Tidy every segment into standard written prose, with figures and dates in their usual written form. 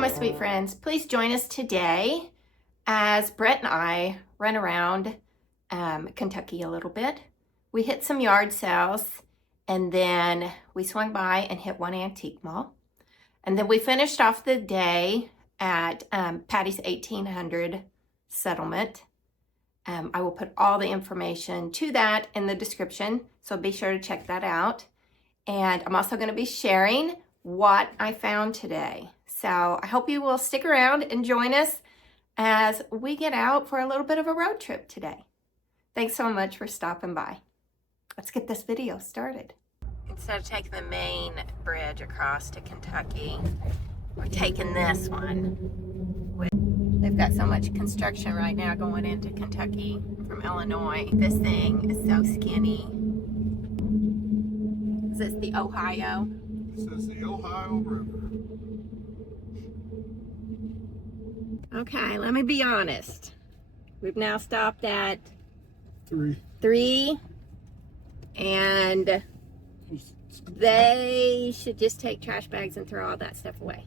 my sweet friends. Please join us today as Brett and I run around Kentucky a little bit. We hit some yard sales, and then we swung by and hit one antique mall. And then we finished off the day at Patti's 1800 settlement. I will put all the information to that in the description, so be sure to check that out. And I'm also going to be sharing what I found today. So I hope you will stick around and join us as we get out for a little bit of a road trip today. Thanks so much for stopping by. Let's get this video started. Instead of taking the main bridge across to Kentucky, we're taking this one. They've got so much construction right now going into Kentucky from Illinois. This thing is so skinny. Is this the Ohio? This is the Ohio River. Okay, let me be honest. We've now stopped at 3. And they should just take trash bags and throw all that stuff away.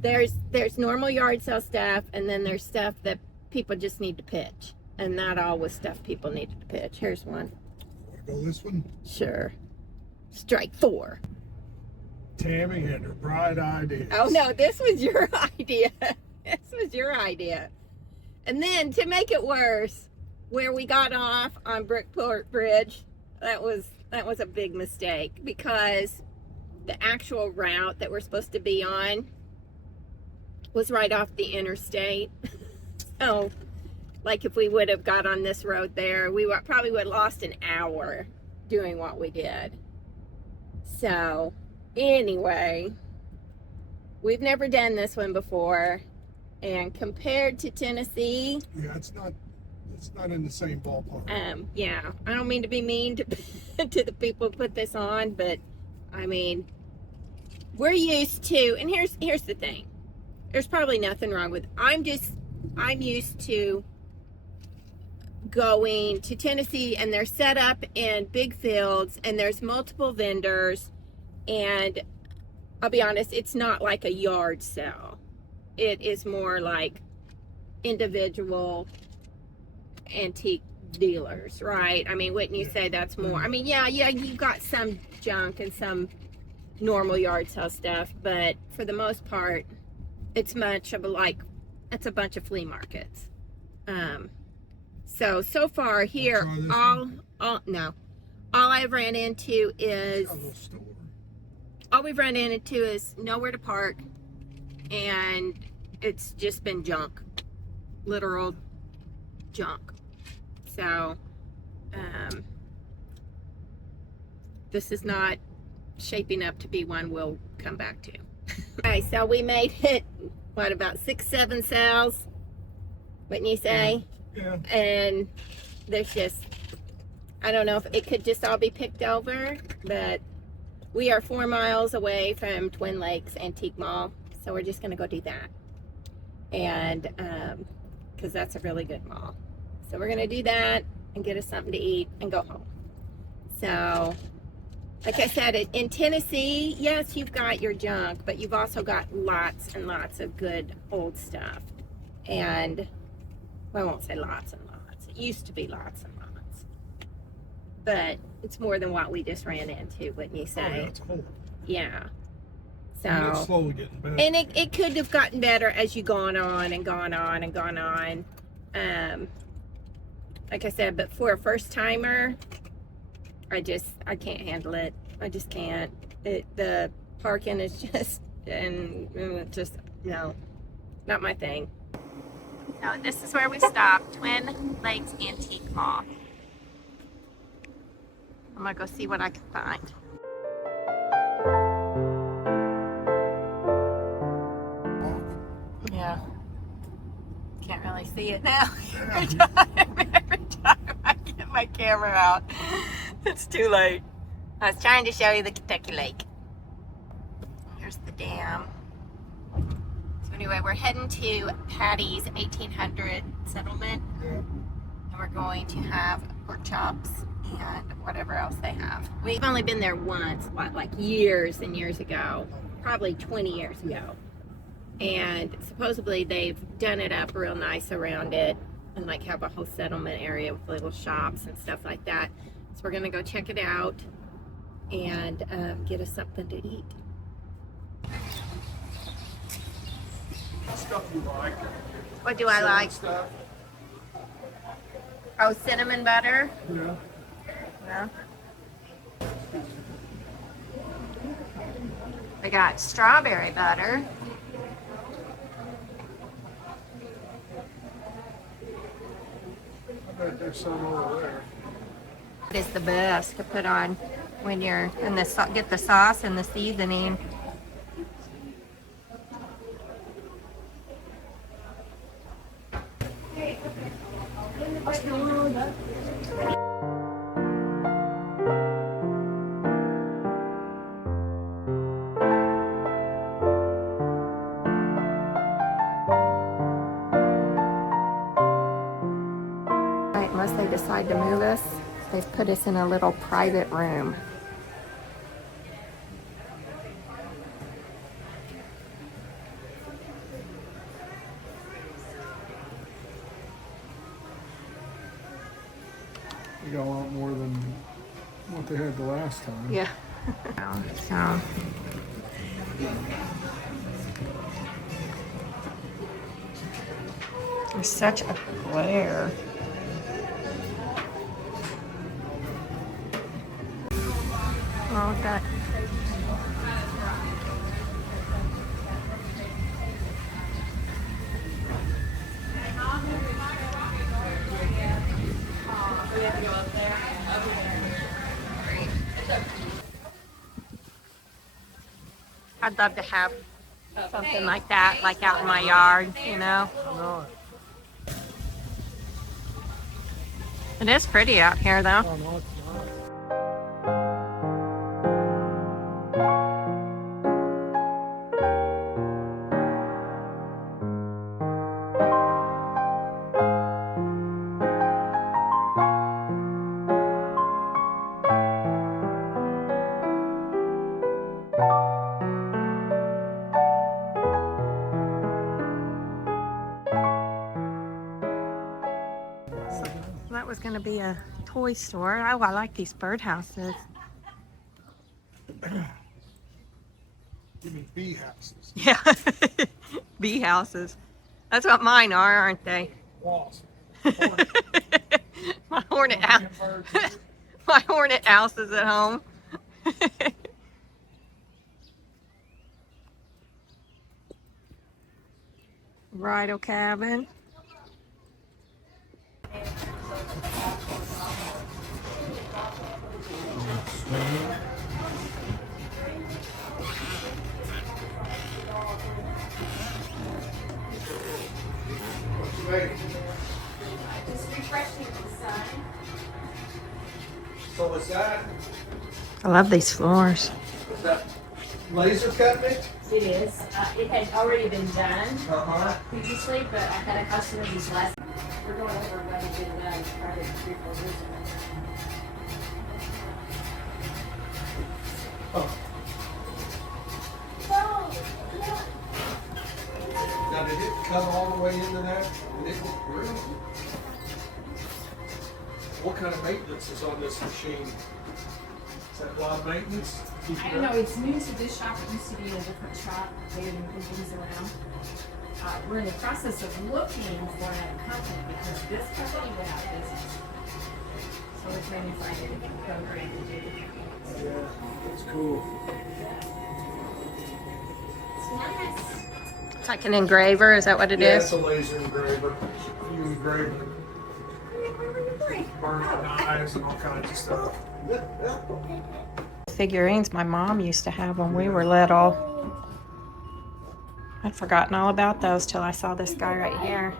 There's normal yard sale stuff, and then there's stuff that people just need to pitch. And not all was stuff people needed to pitch. Here's one. Want to go this one? Sure. Strike 4. Tammy and her bright ideas. Oh no, this was your idea. This was your idea. And then to make it worse, where we got off on Brickport Bridge, that was a big mistake, because the actual route that we're supposed to be on was right off the interstate. So, like, if we would have got on this road there, we probably would have lost an hour doing what we did. So, anyway, we've never done this one before, and compared to Tennessee, yeah, it's not in the same ballpark. Yeah, I don't mean to be mean to to the people who put this on, but I mean, we're used to, and here's the thing. There's probably nothing wrong with, I'm used to going to Tennessee, and they're set up in big fields, and there's multiple vendors, and I'll be honest, it's not like a yard sale. It is more like individual antique dealers, right? I mean, wouldn't you say that's more? I mean, yeah, you've got some junk and some normal yard sale stuff, but for the most part, it's much of it's a bunch of flea markets. So far here, all I've ran into is, all we've run into is nowhere to park, and it's just been junk, literal junk. So this is not shaping up to be one we'll come back to. Okay, so we made it, what, about 6-7 sales, wouldn't you say? Yeah. And there's just, I don't know if it could just all be picked over, but we are 4 miles away from Twin Lakes Antique Mall, so we're just going to go do that. And because that's a really good mall. So we're going to do that and get us something to eat and go home. So, like I said, in Tennessee, yes, you've got your junk, but you've also got lots and lots of good old stuff. And, well, I won't say lots and lots. It used to be lots and lots. But it's more than what we just ran into, wouldn't you say? Oh, yeah, it's cool. Yeah. So, and it's slowly getting better. And it could have gotten better as you gone on and gone on and gone on. Like I said, but for a first timer, I can't handle it. I just can't. The parking is just, no, not my thing. So this is where we stopped, Twin Lakes Antique Mall. I'm gonna go see what I can find. Yeah. Can't really see it now. Every time I get my camera out, it's too late. I was trying to show you the Kentucky Lake. Here's the dam. So anyway, we're heading to Patti's 1800 settlement. Yeah. And we're going to have pork chops and whatever else they have. We've only been there once, like years and years ago. probably 20 years ago. And supposedly they've done it up real nice around it and like have a whole settlement area with little shops and stuff like that. So we're gonna go check it out and get us something to eat. Stuff you like. What do I like? Stuff. Oh, cinnamon butter? Yeah. Yeah. We got strawberry butter. I bet there's some over there. It is the best to put on when you're in the get the sauce and the seasoning. Right, unless they decide to move us, they've put us in a little private room. We got a lot more than what they had the last time. Yeah. So. There's such a glare. Oh, that. I'd love to have something like that, like out in my yard, you know. No, It is pretty out here, though. no, it's not. That was going to be a toy store. Oh, I like these birdhouses. Give me bee houses. Yeah, bee houses. That's what mine are, aren't they? Walls. My hornet house. My hornet house is at home. Bridal cabin. So was that I love these floors. laser cutting it? It is. It had already been done Uh-huh. previously, but I had a customer these last. We're going over what had been done probably 3-4 years ago. Oh. Now did it come all the way into that? Did it look real? What kind of maintenance is on this machine? Is that a lot of maintenance? Keep I it don't know, up? it's new to this shop. It used to be in a different shop. They didn't move things around. We're in the process of looking for another company because this company went out of business. So we're trying to find a different program to do different things. Yeah, that's cool. It's nice. It's like an engraver, is that what it Yeah, is? it's a laser engraver. You engrave burn knives and all kinds of stuff. Figurines my mom used to have when we were little. I'd forgotten all about those till I saw this guy right here.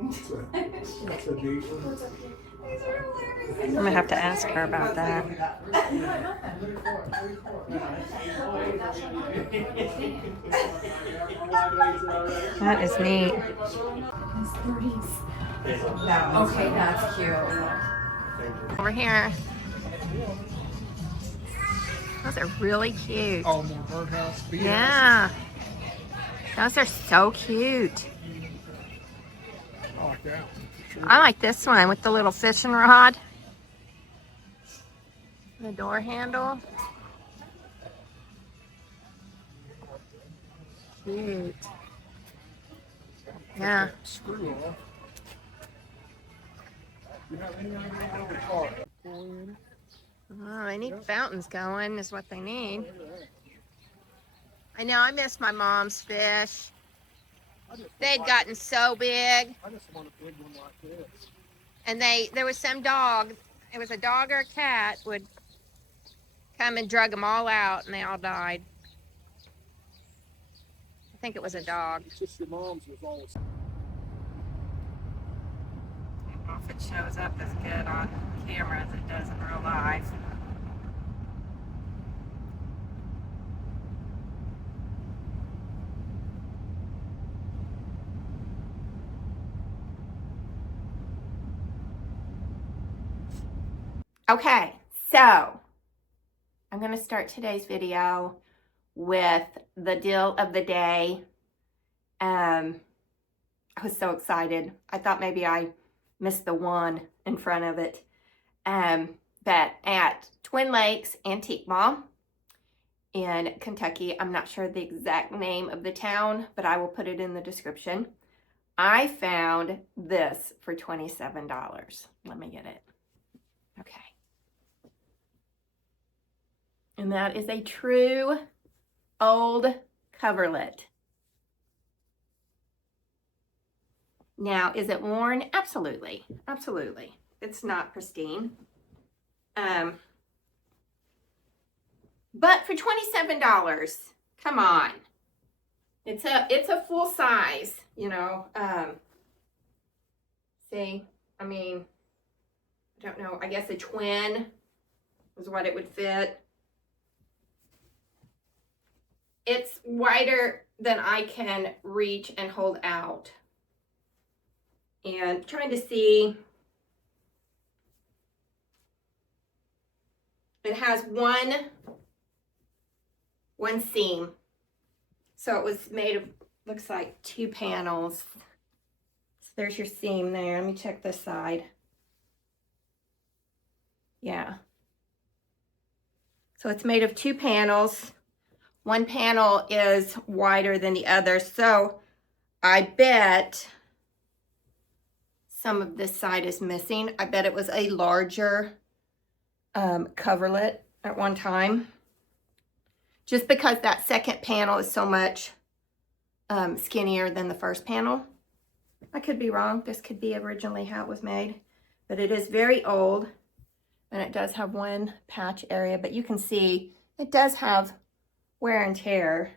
That's a neat one. I'm gonna have to ask her about that. That is neat. Okay, that's cute. Over here. Those are really cute. Oh, more birdhouse. Yeah. Those are so cute. I like that. Sure. I like this one with the little fishing rod. The door handle. Cute. Yeah. Screw off. You have any idea what the car? Oh, they need fountains going is what they need. I know, I miss my mom's fish. They'd gotten so big. I just want a big one like this. And there was some dog, it was a dog or a cat would come and drug them all out and they all died. I think it was a dog. It's just your mom's was always. I don't know if it shows up as good on camera as it does in real life. Okay, so I'm going to start today's video with the deal of the day. I was so excited. I thought maybe I missed the one in front of it. But at Twin Lakes Antique Mall in Kentucky, I'm not sure the exact name of the town, but I will put it in the description. I found this for $27. Let me get it. Okay. And that is a true old coverlet. Now, is it worn? Absolutely. Absolutely. It's not pristine. But for $27, come on. It's a full size, you know. See, I mean, I don't know. I guess a twin is what it would fit. It's wider than I can reach and hold out. And trying to see, it has one seam. So it was made of, looks like 2 panels. So there's your seam there. Let me check this side. Yeah. So it's made of 2 panels. One panel is wider than the other. So I bet some of this side is missing. I bet it was a larger coverlet at one time. Just because that second panel is so much skinnier than the first panel. I could be wrong. This could be originally how it was made. But it is very old. And it does have one patch area. But you can see it does have wear and tear.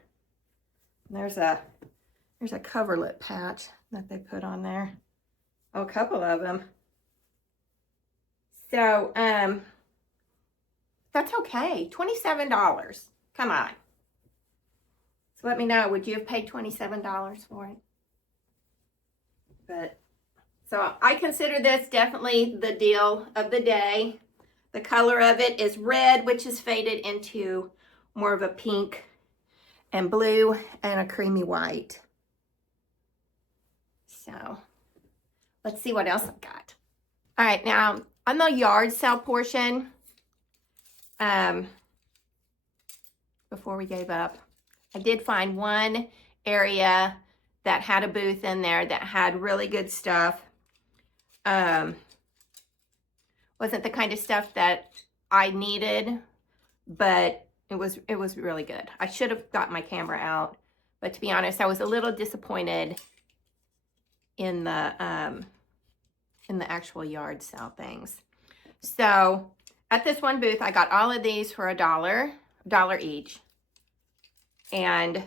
And there's a coverlet patch that they put on there. Oh, a couple of them. So, that's okay. $27. Come on. So let me know, would you have paid $27 for it? But, so I consider this definitely the deal of the day. The color of it is red, which is faded into more of a pink and blue and a creamy white. So, let's see what else I've got. All right, now on the yard sale portion, before we gave up, I did find one area that had a booth in there that had really good stuff. Wasn't the kind of stuff that I needed, but it was really good. I should have got my camera out, but to be honest, I was a little disappointed in the actual yard sale things. So at this one booth, I got all of these for $1 each. And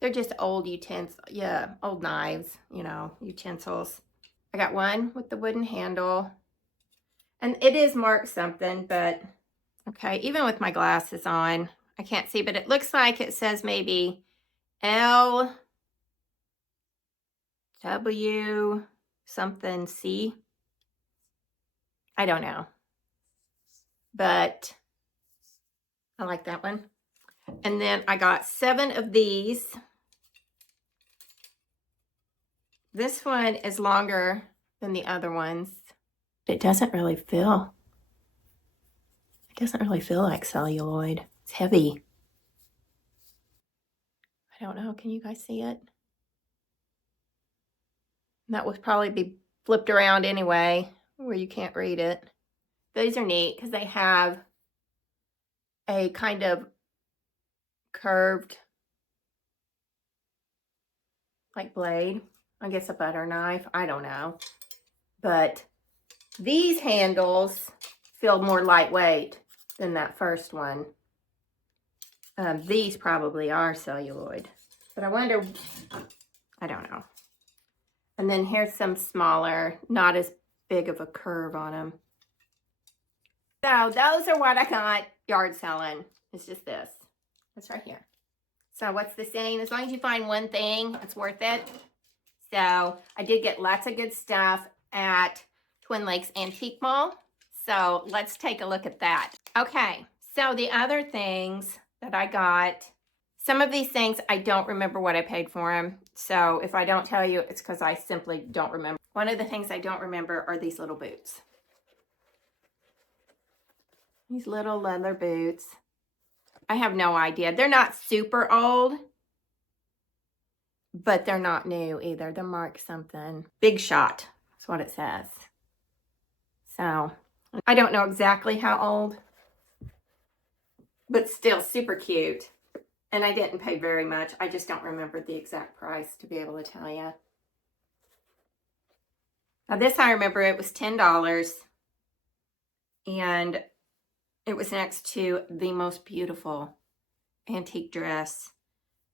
they're just old utensils, yeah, old knives, you know, utensils. I got one with the wooden handle. And it is marked something, but okay, even with my glasses on, I can't see, but it looks like it says maybe LW something C. I don't know. But I like that one. And then I got 7 of these. This one is longer than the other ones. It doesn't really feel like celluloid. It's heavy. I don't know. Can you guys see it? That would probably be flipped around anyway, where you can't read it. These are neat because they have a kind of curved, like blade. I guess a butter knife. I don't know. But these handles feel more lightweight than that first one. These probably are celluloid. But I wonder, I don't know. And then here's some smaller, not as big of a curve on them. So those are what I got yard selling. It's just this. It's right here. So what's the saying? As long as you find one thing, it's worth it. So I did get lots of good stuff at Twin Lakes Antique Mall. So let's take a look at that. Okay, so the other things that I got, some of these things I don't remember what I paid for them. So if I don't tell you, it's because I simply don't remember. One of the things I don't remember are these little boots. These little leather boots. I have no idea. They're not super old, but they're not new either. They're marked something. Big Shot. That's what it says. So I don't know exactly how old, but still super cute. And I didn't pay very much. I just don't remember the exact price to be able to tell you. Now this I remember, it was $10. And it was next to the most beautiful antique dress.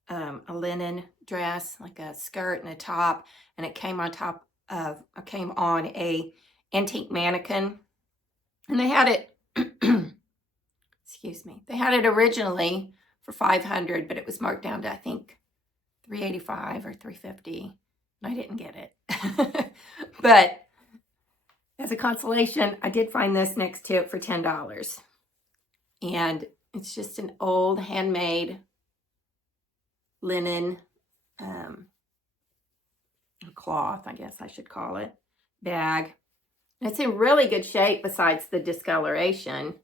A linen dress, like a skirt and a top. And it came on top of, came on a antique mannequin. And they had it, excuse me, they had it originally for $500, but it was marked down to, I think, $385 or $350. And I didn't get it. But as a consolation, I did find this next to it for $10. And it's just an old handmade linen cloth, I guess I should call it, bag. And it's in really good shape besides the discoloration.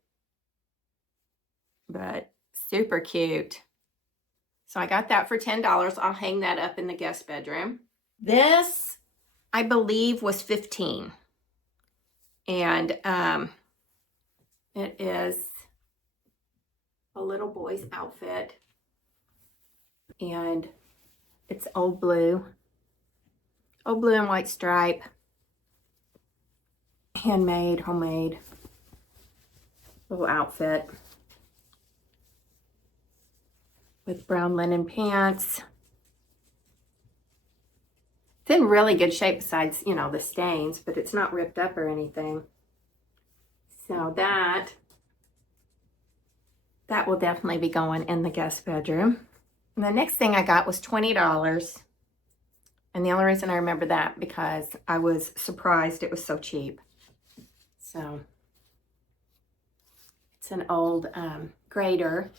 But super cute. So I got that for $10. I'll hang that up in the guest bedroom. This, I believe, was $15. And it is a little boy's outfit. And it's old blue and white stripe. Handmade, homemade little outfit. With brown linen pants. It's in really good shape besides, you know, the stains, but it's not ripped up or anything. So that will definitely be going in the guest bedroom. And the next thing I got was $20. And the only reason I remember that because I was surprised it was so cheap. So it's an old grater.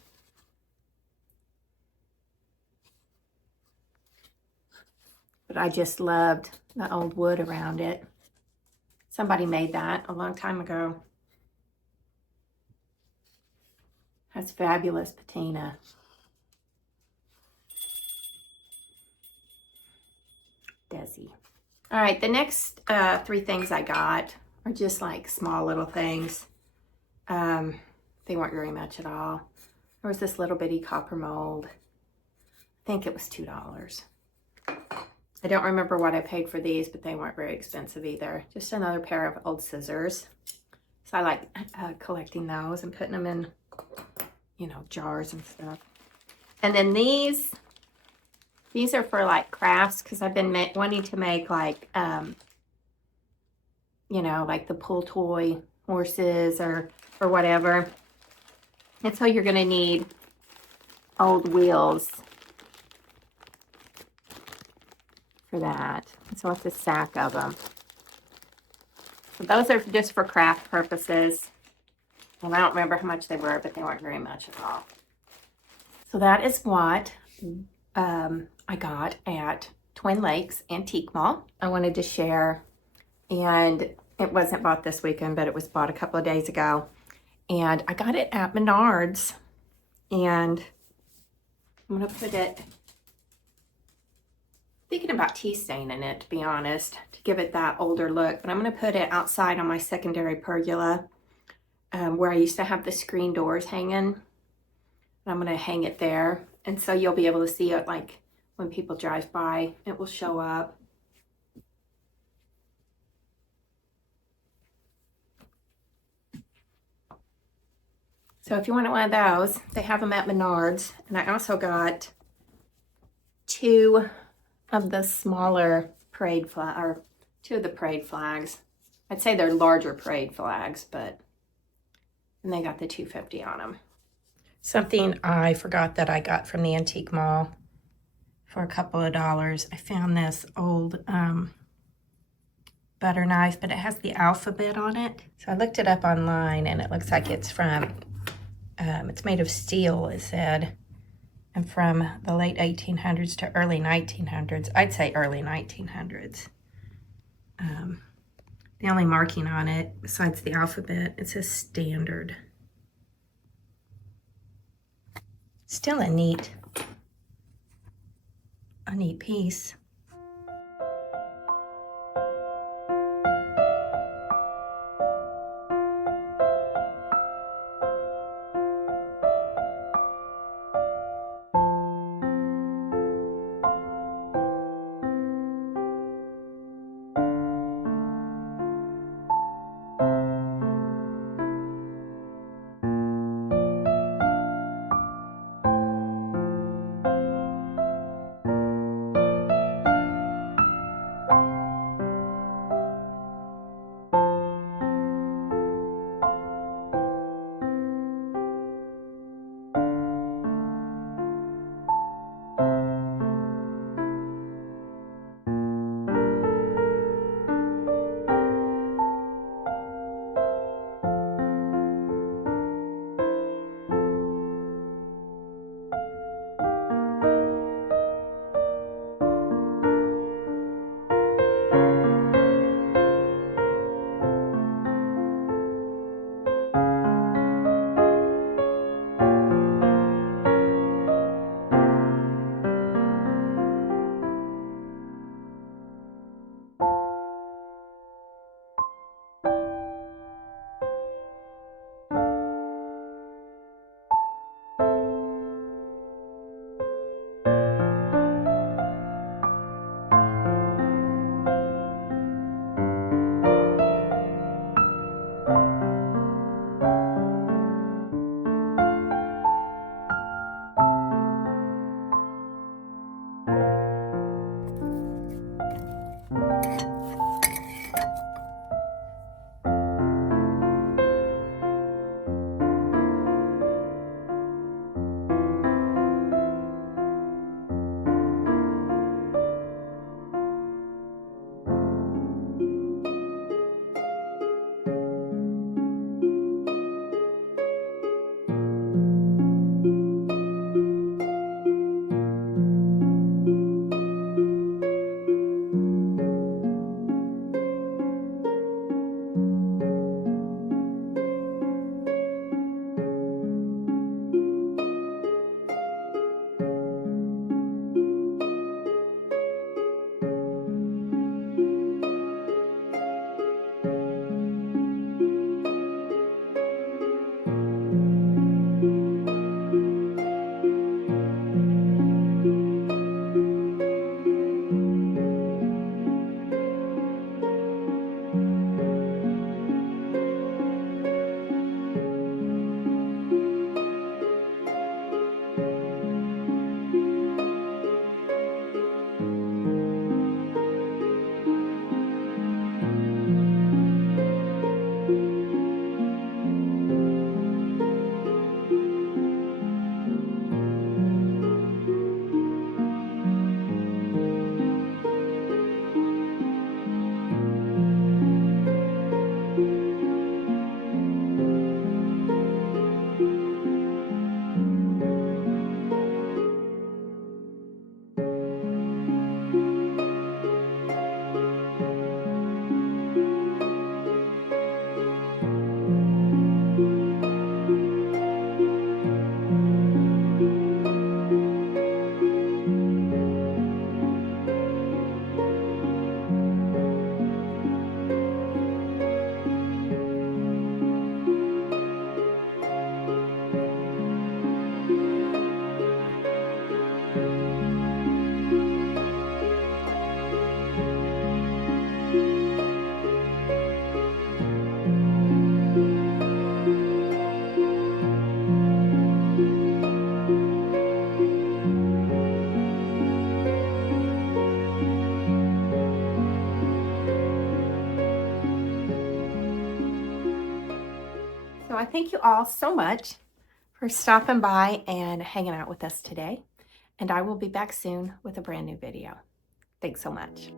But I just loved the old wood around it. Somebody made that a long time ago. Has fabulous patina. Desi. All right, the next 3 things I got are just like small little things. They weren't very much at all. There was this little bitty copper mold. I think it was $2. I don't remember what I paid for these, but they weren't very expensive either. Just another pair of old scissors. So I like collecting those and putting them in, you know, jars and stuff. And then these are for like crafts because I've been wanting to make like, you know, like the pull toy horses or whatever. And so you're going to need old wheels for that. So it's a sack of them. So those are just for craft purposes. And I don't remember how much they were, but they weren't very much at all. So that is what I got at Twin Lakes Antique Mall. I wanted to share, and it wasn't bought this weekend, but it was bought a couple of days ago. And I got it at Menards, and I'm gonna put it, thinking about tea stain in it, to be honest, to give it that older look, but I'm gonna put it outside on my secondary pergola, where I used to have the screen doors hanging. I'm gonna hang it there, and so you'll be able to see it, like when people drive by, it will show up. So if you want one of those, they have them at Menards. And I also got 2 of the smaller parade flag, or 2 of the parade flags. I'd say they're larger parade flags, but and they got the $2.50 on them. Something I forgot that I got from the antique mall for a couple of dollars. I found this old butter knife, but it has the alphabet on it. So I looked it up online, and it looks like it's from, it's made of steel, it said, and from the late 1800s to early 1900s. I'd say early 1900s. The only marking on it, besides the alphabet, it says standard. Still a neat piece. I thank you all so much for stopping by and hanging out with us today. And I will be back soon with a brand new video. Thanks so much.